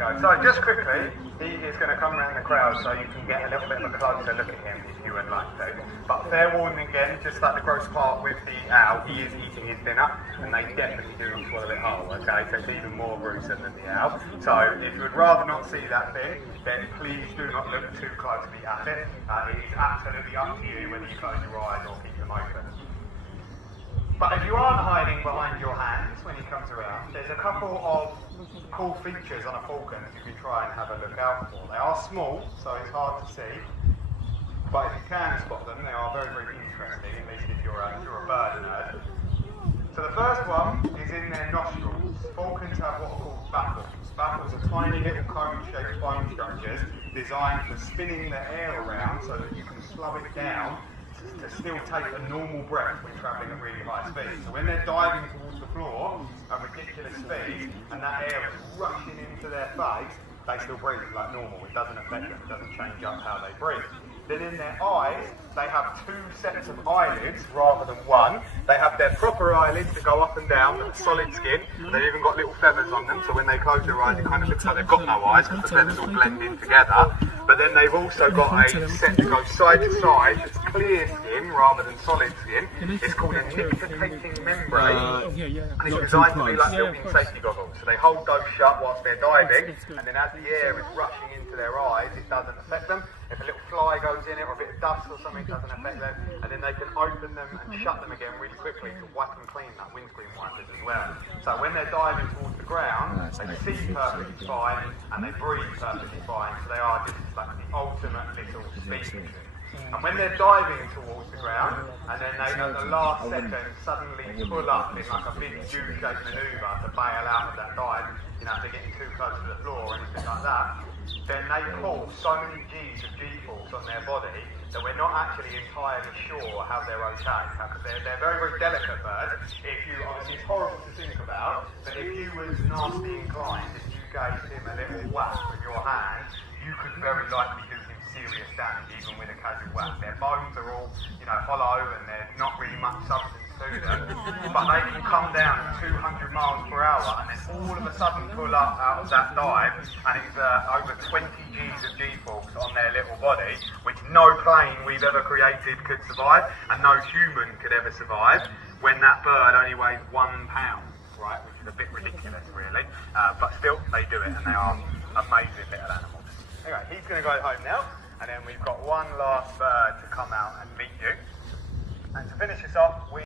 go. So just quickly, he is going to come around the crowd so you can get a little bit of a closer look at him if you would like to. But fair warning again, just like the gross part with the owl, he is eating his dinner and they definitely do swallow it whole, okay? So it's even more gruesome than the owl. So if you would rather not see that bit, then please do not look too closely at it. It is absolutely up to you whether you close your eyes or keep them open. But if you aren't hiding behind your hands when he comes around, there's a couple of cool features on a falcon that you can try and have a look out for. They are small, so it's hard to see, but if you can spot them, they are very, very interesting, at least if you're a bird nerd. So the first one is in their nostrils. Falcons have what are called baffles. Baffles are tiny little cone-shaped bone structures designed for spinning the air around so that you can slow it down to still take a normal breath when travelling at really high speed. So when they're diving towards the floor at ridiculous speed and that air is rushing into their face, they still breathe like normal. It doesn't affect them, it doesn't change up how they breathe. Then in their eyes, they have two sets of eyelids rather than one. They have their proper eyelids that go up and down with solid skin. They've even got little feathers on them, so when they close their eyes, it kind of looks like they've got no eyes because the feathers all blend in together. But then they've also got a set that goes side to side that's clear skin rather than solid skin. It's called a nictitating membrane, and it's designed to be like built-in safety goggles. So they hold those shut whilst they're diving, and then as the air is rushing into their eyes, it doesn't affect them. If a little fly goes in it or a bit of dust or something, it doesn't affect them, and then they can open them and shut them again really quickly to wipe and clean that windscreen wipers as well. So when they're diving towards the ground, they see perfectly fine and they breathe perfectly fine, so they are just like the ultimate little species. And when they're diving towards the ground, and then they at the last second suddenly pull up in like a big U-shaped manoeuvre to bail out of that dive, you know, if they're getting too close to the floor or anything like that, then they pull so many G's of G-force on their body that we're not actually entirely sure how they're okay. Because they're very, very delicate birds. If you, obviously it's horrible to think about, but if you was nasty inclined, if you gave him a little whack with your hand, you could very likely do him serious damage, even with a casual whack. Their bones are all, you know, hollow and there's not really much substance to them, but they can come down at 200 miles per hour and then all of a sudden pull up out of that dive, and it's over 20 G's of G-force on their little body, which no plane we've ever created could survive, and no human could ever survive, when that bird only weighs 1 pound, right, which is a bit ridiculous really, but still they do it and they are amazing little animals. Anyway, he's going to go home now, and then we've got one last bird to come out and meet you. And to finish this off,